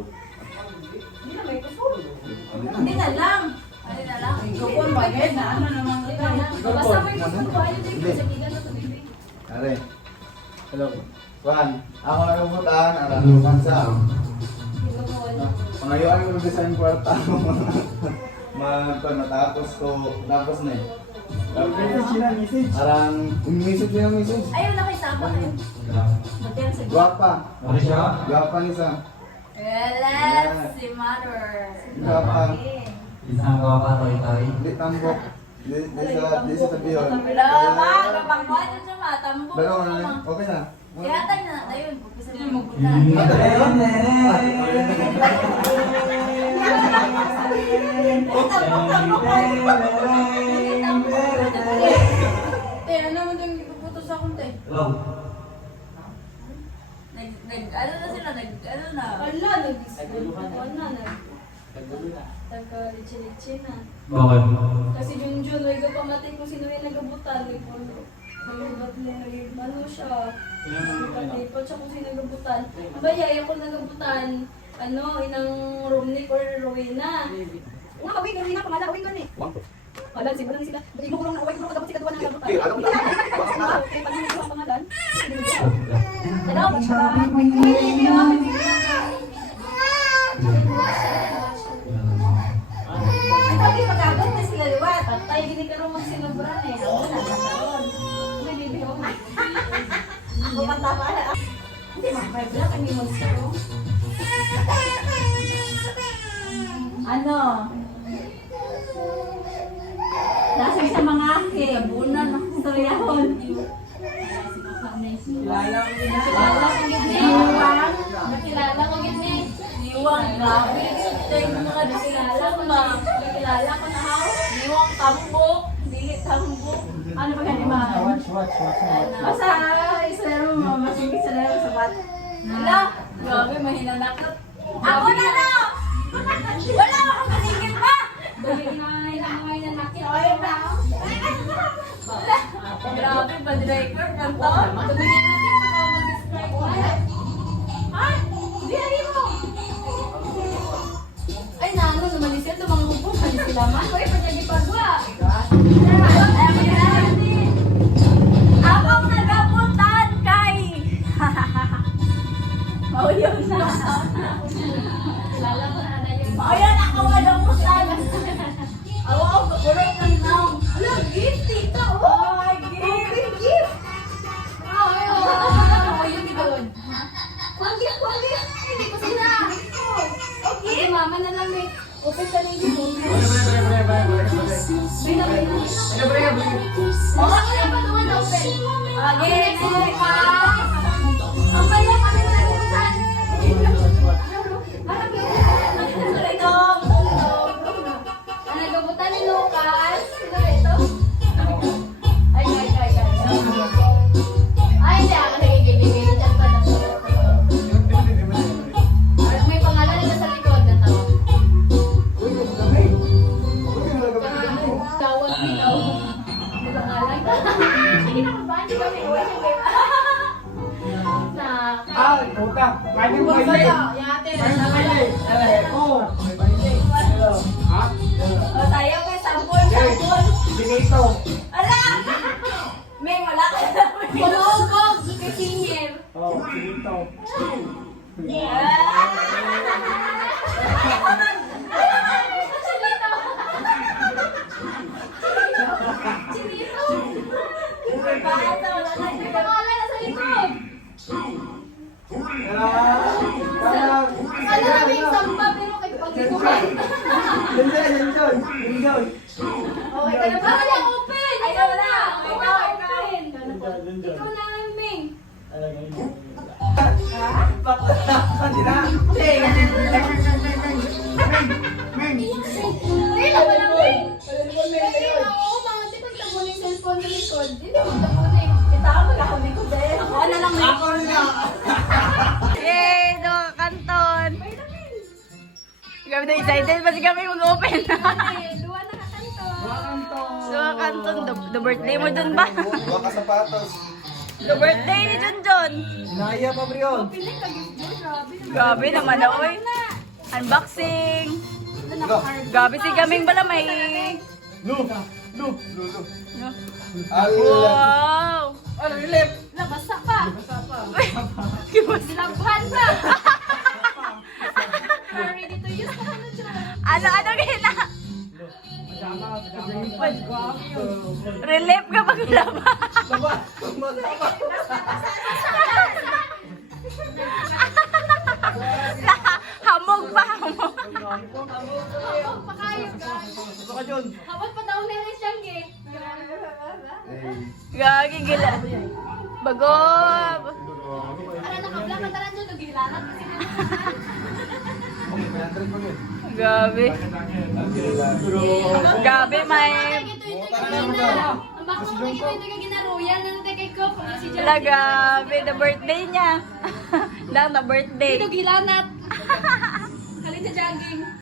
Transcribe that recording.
tulog. Hindi na may kusog. Hindi na lang. Ano na lang? Ikaw ba yan? Ano naman ito? Basta may kusog ko. Ayaw din ko sa bigan na tumibig. Are. Hello. Juan, ako nakabutan, kansa. Pangayuan ko design kwarta. Matapos ko, tapos na eh. Parang, message niya message. Ayaw na kay Sapa kayo. Ba't yan sa Guwapa. Ano siya? Guwapa niya. Yes, si Mother. Guwapa. Isang gawa pa tayo. Di tambok. Di sa tabiyon. Wala ba? Kapangkuhan yun siya ma. Tambok. Pero ano na, okay na. Ihatag na na yun. Kasi mo magpunta. Ano naman yung ipuputos sa akong te? Hello. Ano na sila? Ano na? Wala, nag-isip. Nagka-litsi-litsi na. Bakit? Kasi Junjun, may pamatay kung sino yung nagabutan. May puno. Nagabat mo, ano siya. Nagkalipat siya kung sino nagabutan. Abay, ako nagabutan. Ano, inang Romney or Rowena. Nga, kawin, Rowena, pamala, kawin ko ni. Wala, siguro lang sila. Dali mo kulong na, kawin ko kapag sikaduan ng nagabutan. Okay, pag hindi ko ang pangalan. Hello, Ang sabi pag-abot na sila liwat. Patay, gini ka rin magsinabran eh. Ako na, nakaroon. Hindi, bibi ako. Kumanta pa na. Hindi, mga black, hindi monster oh. Ano? Nasa sa mga kirabunan ng storyahon. Kilala ko gini. Iwan. Nakilala ko gini. Iwan, grabe. Ito yung mga nakilala ko ba? Nakilala ko na how? Iwan tambok. Dili tambok. Ano ba ganyan ba? Basta, isero mo. Masingit sa laro sa bat. Hala, grabe, mahinanakot. Ako na na! Wala akong masingit pa! Dahil na mga hinanakit. Ay, na! Grabe, bad record. Kanto? Tumingin natin para mag-strike. Ay! Di ari mo! Ay, naano naman isip. Tumanggupo. Malis sila man. Uy, panyagi pagwa. Abang nagabutan kay... Mauyaw na. Kilala ko na na yun. Mauyaw na ako nagabutan. Awaw, kakulong ng naong. Ala, gift tita. Oh my gift. Gift. Ay, yun doon. Wagi. Hindi ko sila. Okay, mama na lang may open ka na yung Oh, ako na pa naman open. Okay, next pa. Ang pala kami na nagputan. Harap yun. Ang nagabutan ni Lucas. Sino ba ito? Ay. Ay, hindi ako nagigigigil dyan pa. May pangalan nila sa likod na tawag. Tawag ikaw. May pangalan ka. Hindi na ba? Hindi kami iwan yung game. Ay, puta. Pwede mo baile. Yate. Oh, may baile. Ha? O, tayo kay sampol. Dito. Ala! May wala ka na. Kulogog. Singer. Oh, dito. May pangalan na sa likod. Ano na may sampa pero kay pagkikuhan. Yan. Okay, kaya ba wala open? Ayaw na. Ikaw open. Ikaw na ang Ming. Ay, naman ang Ming. Kasi oo, mga tipag tamo na yung cellphone na likod. Hindi mo tamo na yung Itama na kami ko din. Ako na lang may... Ako rin na. Yay! Doon ka kanton. Grabe na excited. Pati kami mag-open. Luwa na kakanto. Doon ka kanton. The birthday mo dun ba? Buwa ka sapatos. The birthday ni Junjun. Naya pa, bro. Piling ka gift mo, grabe naman. Grabe naman na, oy. Unboxing. Lo. Gabi si kaming balamay. Lu. Al. Wow. Ano, ilip? Nabasa pa. Sinabhan pa. Ready to use na ano siya. Ano gina? Pajama. Relief ka paglaba. Hamog pa, hamog. Pakayog ka. Ano ka dyan? Hawat pa daw nila siyang eh. Gagi gila. Bagob. Para nakabla ka taran dyan. Gilanat kasi nila. Gabi. Gabi may Ang bako ko ito yung ginaruyan ng tekay ko. Kung si John. gabi the birthday niya. Lang na birthday. Ito gilanat. Kalit sa jogging.